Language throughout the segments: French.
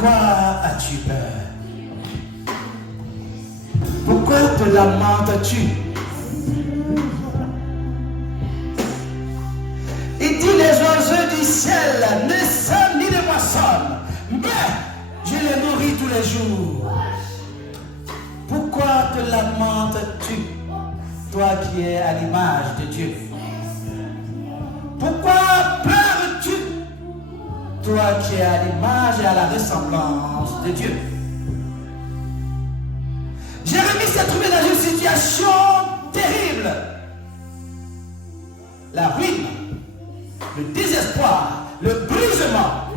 quoi as-tu peur? Pourquoi te lamentes-tu? Il dit les oiseaux du ciel ne sèment ni ne moissonnent, mais je les nourris tous les jours. Pourquoi te lamentes-tu, toi qui es à l'image de Dieu? Pourquoi pleures-tu, toi qui es à l'image et à la ressemblance de Dieu? Jérémie s'est trouvé dans une situation terrible. La ruine, le désespoir, le brisement,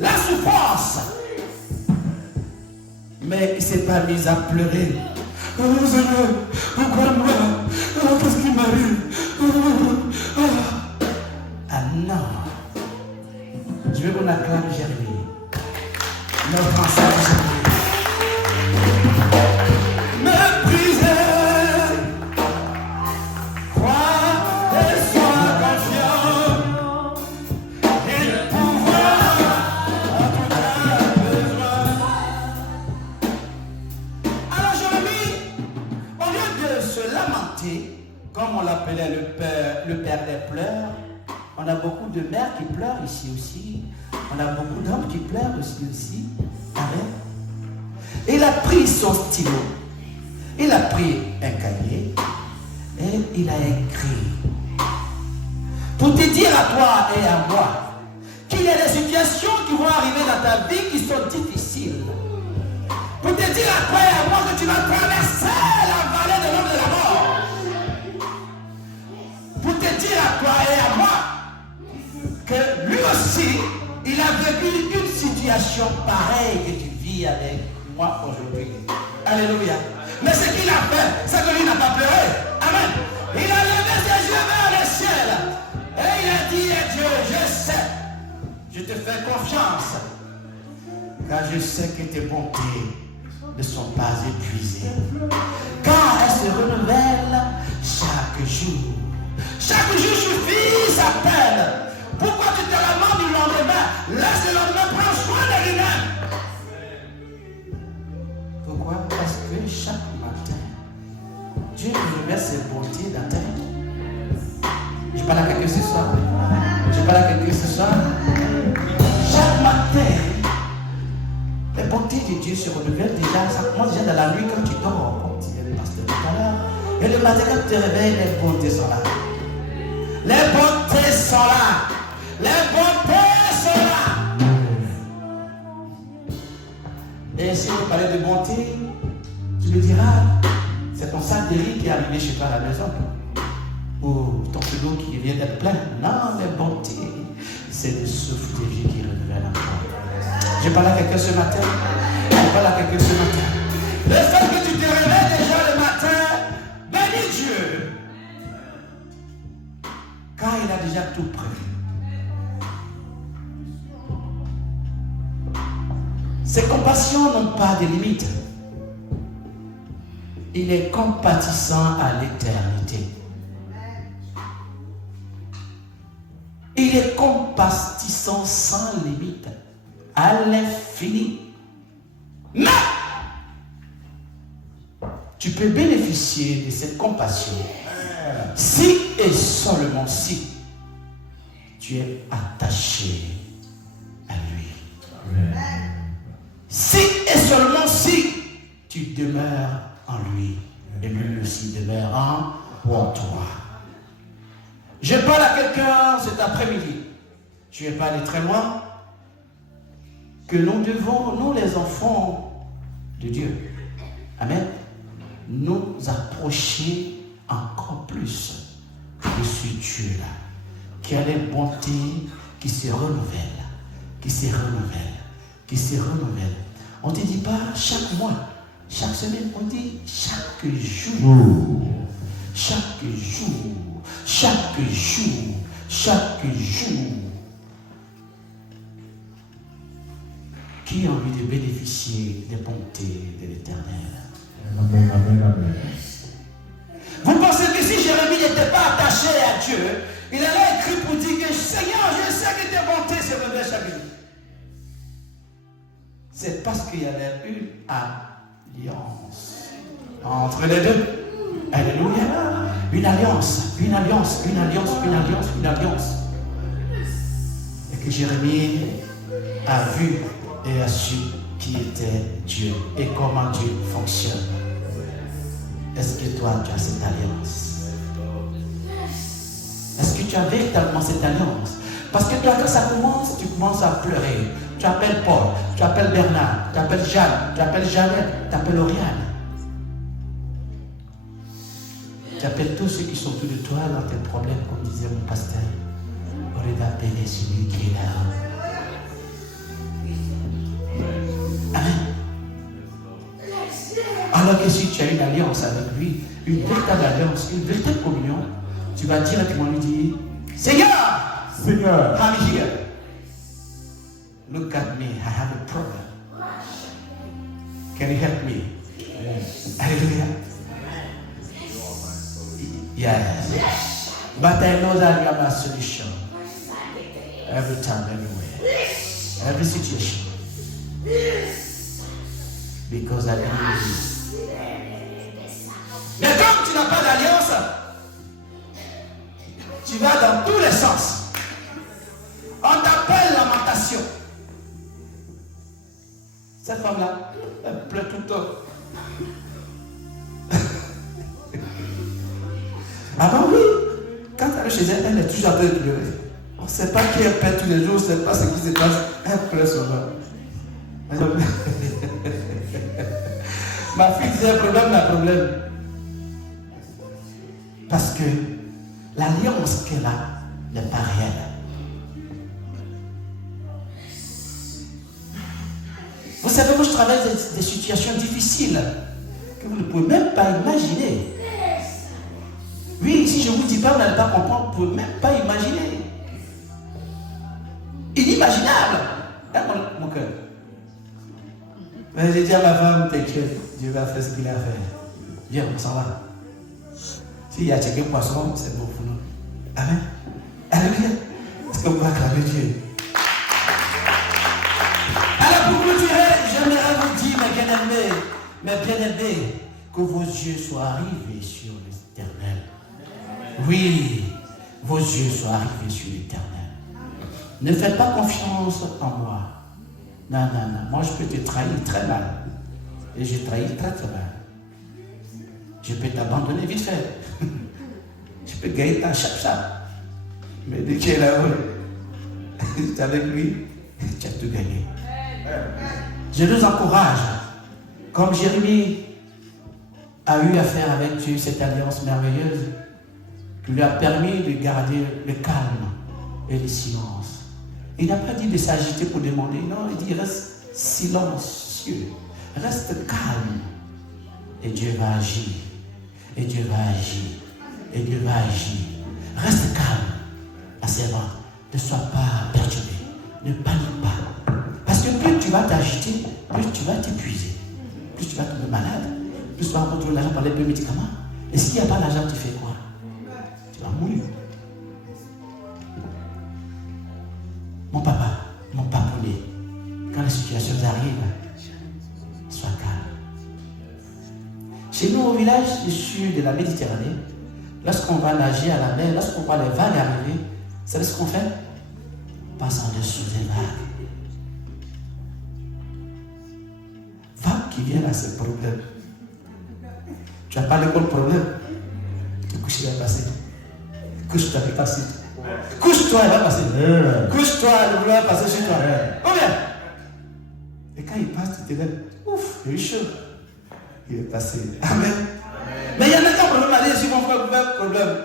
la souffrance. Mais il ne s'est pas mis à pleurer. Oh Seigneur, pourquoi moi? Oh, qu'est-ce qui m'arrive? Ah non. Je veux qu'on acclame Jérémie. Notre ancien Jérémie. Comme on l'appelait le père des pleurs, on a beaucoup de mères qui pleurent ici aussi. On a beaucoup d'hommes qui pleurent aussi. Amen. Il a pris son stylo, il a pris un cahier et il a écrit. Pour te dire à toi et à moi qu'il y a des situations qui vont arriver dans ta vie qui sont difficiles. Pour te dire à toi et à moi que tu vas traverser la vallée de l'ombre de la mort. Pour te dire à toi et à moi que lui aussi, il a vécu une situation pareille que tu vis avec moi aujourd'hui. Alléluia. Mais ce qu'il a fait, c'est que lui n'a pas pleuré. Amen. Il a levé ses yeux vers le ciel. Et il a dit à Dieu, je sais, je te fais confiance. Car je sais que tes bontés ne sont pas épuisées. Car elles se renouvellent chaque jour. Chaque jour suffit sa peine. Pourquoi tu te lamentes du lendemain? Laisse le lendemain prendre soin de lui-même. Pourquoi? Parce que chaque matin, Dieu renouvelle ses bontés dans ta vie. Je parle à quelqu'un ce soir. Chaque matin, les bontés de Dieu se renouvellent déjà. Ça commence déjà dans la nuit quand tu dors, comme disait le pasteur tout à l'heure. Et le matin quand tu te réveilles, les bontés sont là. Les bontés sont là. Les bontés sont là. Et si on parlait de bonté, tu me diras, c'est ton sac de riz qui est arrivé chez toi à la maison. Ou ton frigo qui vient d'être plein. Non, les bontés, c'est le souffle de vie qui renouvelle encore. Je parle à quelqu'un ce matin. Le fait que tu te réveilles déjà le matin, bénis Dieu. Car il a déjà tout prévu. Ses compassions n'ont pas de limite. Il est compatissant à l'éternité. Il est compatissant sans limite, à l'infini. Mais tu peux bénéficier de cette compassion si et seulement si tu es attaché à lui. Si et seulement si tu demeures en lui et lui aussi demeure en toi. Je parle à quelqu'un cet après-midi. Tu n'es pas allé très loin. Que nous devons, nous les enfants de Dieu, amen, nous approcher encore plus de ce Dieu-là, qui a les bontés qui se renouvellent, On ne te dit pas chaque mois, chaque semaine, on dit chaque jour. Qui a envie de bénéficier des bontés de l'Éternel? Amen. Vous pensez que si Jérémie n'était pas attaché à Dieu, il allait écrire pour dire que Seigneur, je sais que tes bontés se révèlent chaque jour. C'est parce qu'il y avait une alliance entre les deux. Alléluia. Une alliance. Et que Jérémie a vu et a su qui était Dieu et comment Dieu fonctionne. Est-ce que toi, tu as cette alliance? Est-ce que tu as véritablement cette alliance? Parce que toi, quand ça commence, tu commences à pleurer. Tu appelles Paul, tu appelles Bernard, tu appelles Jeanne, tu appelles Jeannette, tu appelles Oriane. Tu appelles tous ceux qui sont autour de toi dans tes problèmes, comme disait mon pasteur. Au lieu d'appeler celui qui est là. Amen. Alors que si tu as une alliance avec lui, une véritable alliance, une véritable communion, tu vas directement lui dire, Seigneur, I'm here. Look at me, I have a problem. Can you help me? Hallelujah. Yes. But I know that you have a solution. Every time, everywhere. Every situation. Because I believe you. Mais comme tu n'as pas d'alliance, tu vas dans tous les sens. On t'appelle lamentation. Cette femme-là, elle pleure tout le temps. Avant, oui, quand elle est chez elle, elle est toujours en train de pleurer. On ne sait pas qui elle perd tous les jours, on ne sait pas ce qui se passe. Elle pleure souvent. Ma fille disait problème. Parce que l'alliance qu'elle a n'est pas réelle. Vous savez, moi je travaille des situations difficiles que vous ne pouvez même pas imaginer. Oui, si je ne vous dis pas, vous n'allez pas comprendre, vous ne pouvez même pas imaginer. Inimaginable. Hein, mon cœur. Mais j'ai dit à ma femme, t'inquiète, Dieu va faire ce qu'il a fait. Viens, on s'en va. S'il y a checké poisson, c'est bon pour nous. Amen. Alléluia. Est-ce que vous acclamez Dieu? Alors pour clôturer, j'aimerais vous dire, mes bien-aimés, que vos yeux soient arrivés sur l'Éternel. Oui, vos yeux soient arrivés sur l'Éternel. Ne faites pas confiance en moi. Non. Moi, je peux te trahir très mal. Et je trahis très mal. Je peux t'abandonner vite fait. Je peux gagner ta chap. Mais dès que tu es là-haut, tu es avec lui, tu as tout gagné. Je nous encourage, comme Jérémie a eu à faire avec Dieu cette alliance merveilleuse qui lui a permis de garder le calme et le silence. Il n'a pas dit de s'agiter pour demander, non, il dit reste silencieux, reste calme. Et Dieu va agir, et Dieu va agir, et Dieu va agir. Reste calme, ma servante, ne sois pas perturbé, ne panique pas. Parce que plus tu vas t'agiter, plus tu vas t'épuiser, plus tu vas tomber malade, plus tu vas contrôler l'argent par les deux médicaments. Et s'il n'y a pas l'argent, tu fais quoi? Tu vas mourir. Mon papa, mon papounet, quand les situations arrivent, sois calme. Chez nous au village du sud de la Méditerranée, lorsqu'on va nager à la mer, lorsqu'on voit les vagues arriver, vous savez ce qu'on fait? On passe en dessous des vagues. Vagues qui viennent à ce problème. Tu n'as pas le bon problème. Tu couches, il va passer. Couche-toi, il va passer. Couche-toi, il va passer. Couche-toi, il va passer chez toi. Combien? Et quand il passe, tu te lèves. Ouf, il est chaud. Il est passé. Amen. Mais il y en a qui ont un problème. Allez, si mon frère a un problème.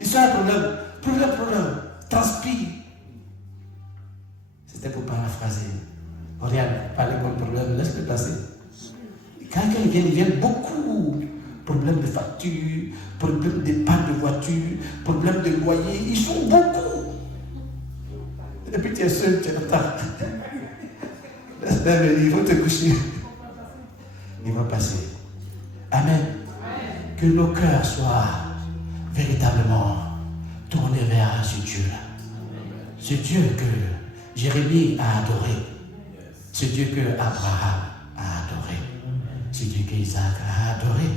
Ils sont un problème. Problème. Transpire. C'était pour paraphraser. Regarde, pas le bon problème, laisse-le passer. Quand quelqu'un vient, beaucoup. Problème de facture, problème de panne de voiture, problème de loyer, ils sont beaucoup. Et puis tu es seul, tu es en retard. Il faut te coucher. Il va passer. Amen. Que nos cœurs soient véritablement tournés vers ce Dieu-là. Ce Dieu que Jérémie a adoré. Ce Dieu que Abraham a adoré. Ce Dieu que Isaac a adoré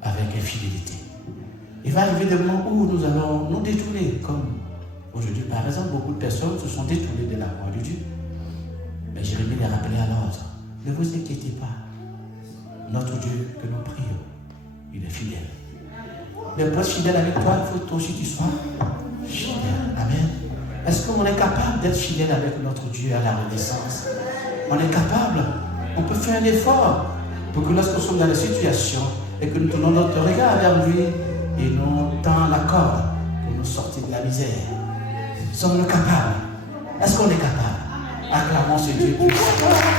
avec infidélité. Il va arriver des moments où nous allons nous détourner, comme aujourd'hui, par exemple, beaucoup de personnes se sont détournées de la voie de Dieu. Mais Jérémie les rappelait à l'ordre. Ne vous inquiétez pas. Notre Dieu que nous prions, il est fidèle. Mais pour être fidèle avec toi, il faut toi aussi que tu sois fidèle. Amen. Est-ce qu'on est capable d'être fidèle avec notre Dieu à la renaissance? On est capable. On peut faire un effort pour que lorsque nous sommes dans la situation et que nous tournons notre regard vers lui et nous tend la corde pour nous sortir de la misère. Sommes-nous capables? Est-ce qu'on est capable? Acclamons ce Dieu puissant.